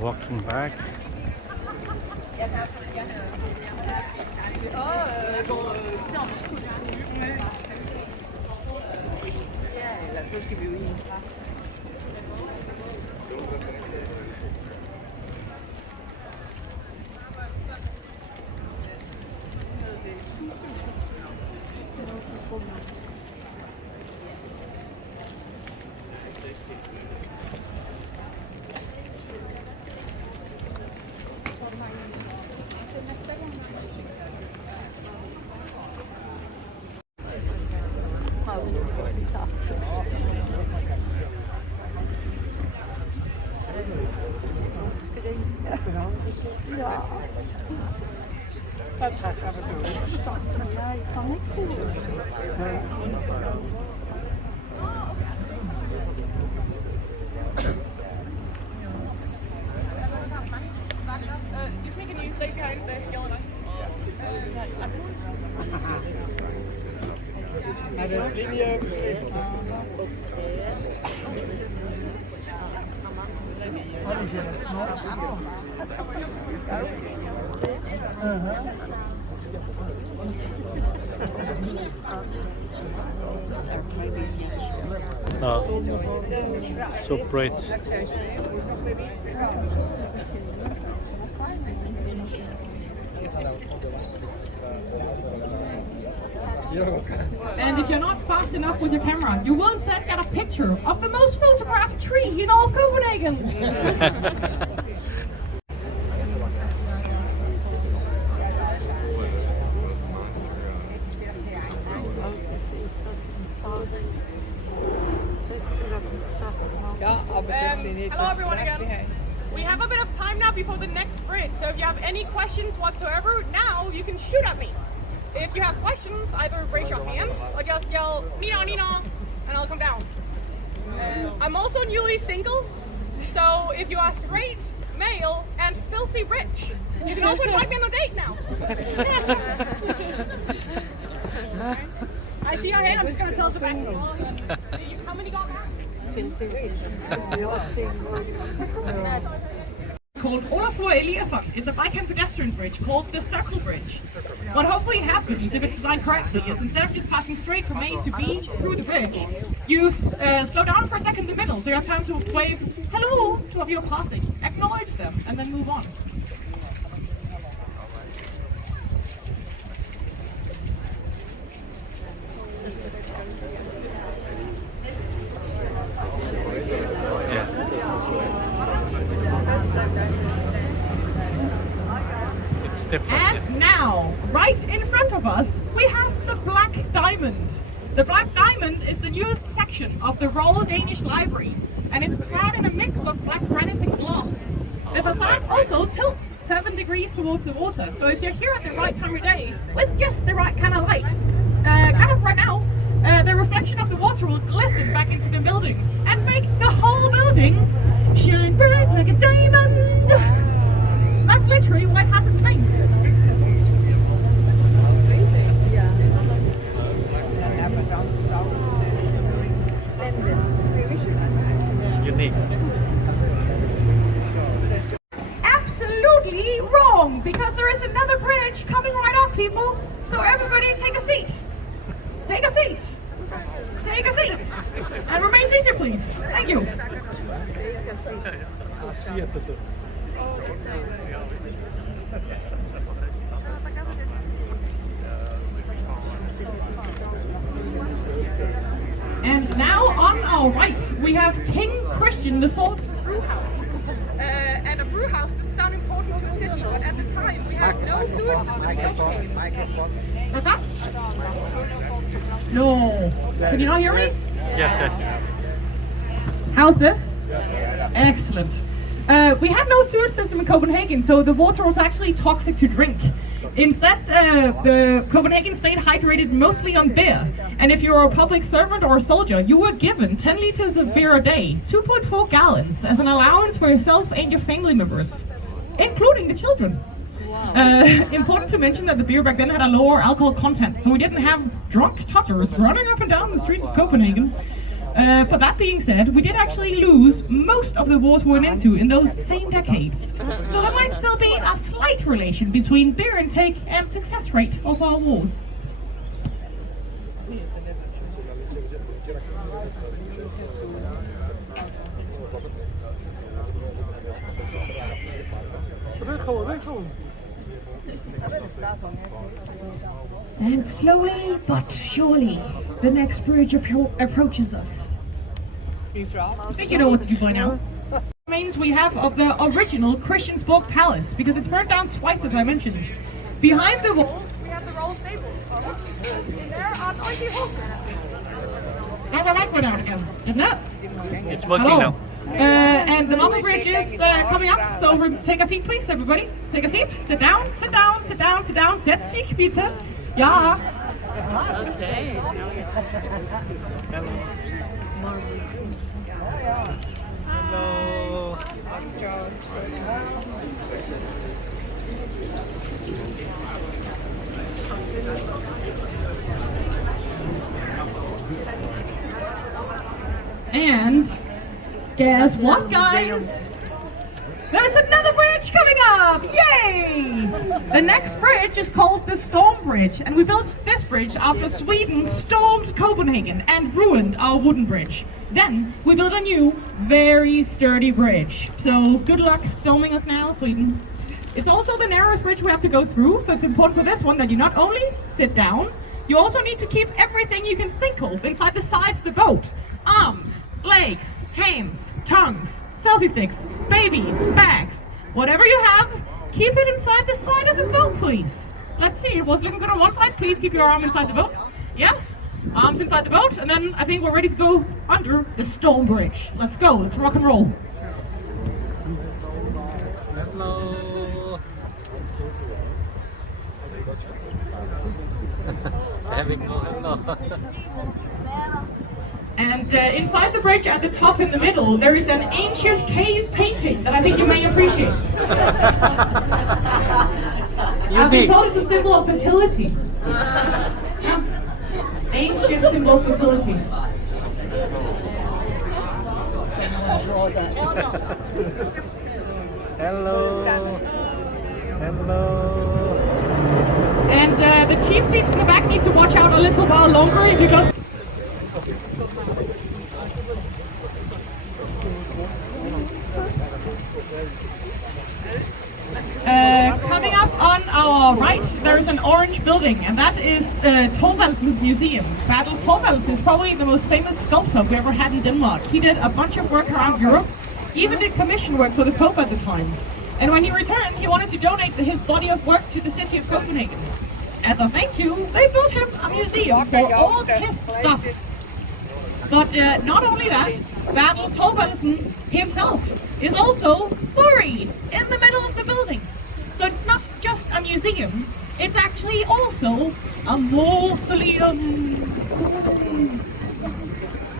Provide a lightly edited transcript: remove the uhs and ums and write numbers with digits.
Walking back. Så skal vi jo ind. Excuse me, can you stay behind the yellow line? Oh, so bright. And if you're not fast enough with your camera, you will instead get a picture of the most photographed tree in all of Copenhagen. Hello everyone again. We have a bit of time now before the next bridge, so if you have any questions whatsoever, now you can shoot at me. If you have questions, either raise your hand or just yell Nina Nina and I'll come down. I'm also newly single, so if you are straight, male and filthy rich, you can also invite me on a date now. I see your hand, I'm just going to tell the back. How many got back? Called Olafur Eliasson. It's a bike and pedestrian bridge called the Circle Bridge. What hopefully happens if it's designed correctly is instead of just passing straight from A to B through the bridge, you slow down for a second in the middle so you have time to wave hello to whoever you're passing, acknowledge them, and then move on. And now, right in front of us, we have the Black Diamond. The Black Diamond is the newest section of the Royal Danish Library, and it's clad in a mix of black granite and glass. The facade also tilts 7 degrees towards the water, so if you're here at the right time of day, with just the right kind of light, kind of right now, the reflection of the water will glisten back into the building and make the whole building shine bright like a diamond. That's literally what it has its name. Unique. Absolutely wrong, because there is another bridge coming right up, people. So everybody take a seat. Take a seat. Take a seat. And remain seated, please. Thank you. And now on our right, we have King Christian IV's brew house. And a brew house doesn't sound important to a city, but at the time we had no sewage system in Copenhagen. What's that? No. Can you not hear me? Yes. How's this? Excellent. We had no sewage system in Copenhagen, so the water was actually toxic to drink. Instead, the Copenhagen stayed hydrated mostly on beer. And if you were a public servant or a soldier, you were given 10 liters of beer a day, 2.4 gallons, as an allowance for yourself and your family members, including the children. Important to mention that the beer back then had a lower alcohol content, so we didn't have drunk toddlers running up and down the streets of Copenhagen. But that being said, we did actually lose most of the wars we went into in those same decades. So there might still be a slight relation between beer intake and success rate of our wars. And slowly but surely, the next bridge approaches us. I think you know what to do by now. Remains we have of the original Christiansborg Palace, because it's burned down twice, as I mentioned. Behind the walls, we have the royal stables. And there are 20 horses. How did that go down again? Didn't it? It's working now. And the novel bridge is coming up, so take a seat please, everybody. Take a seat, sit down, sit down, sit down, sit down, setz dich bitte. Ja. Okay. Hello. And guess what, guys? There's another bridge coming up! Yay! The next bridge is called the Storm Bridge, and we built this bridge after Sweden stormed Copenhagen and ruined our wooden bridge. Then we built a new, very sturdy bridge. So good luck storming us now, Sweden. It's also the narrowest bridge we have to go through, so it's important for this one that you not only sit down, you also need to keep everything you can think of inside the sides of the boat. Arms, legs, hands, tongues, selfie sticks, babies, bags, whatever you have, keep it inside the side of the boat, please. Let's see, it was looking good on one side. Please keep your arm inside the boat. Yes, arms inside the boat, and then I think we're ready to go under the Storm Bridge. Let's go, let's rock and roll. Hello. Hello. And inside the bridge at the top in the middle, there is an ancient cave painting that I think you may appreciate. I've been told it's a symbol of fertility. Yeah. Ancient symbol of fertility. Hello. Hello. And the cheap seats in the back need to watch out a little while longer if you don't. Coming up on our right, there is an orange building, and that is Thorvaldsen's museum. Bertel Thorvaldsen is probably the most famous sculptor we ever had in Denmark. He did a bunch of work around Europe, even did commission work for the Pope at the time. And when he returned, he wanted to donate his body of work to the city of Copenhagen. As a thank you, they built him a museum for all his stuff. But not only that, Bertel Thorvaldsen himself is also buried in the middle of the building. So it's not just a museum, it's actually also a mausoleum.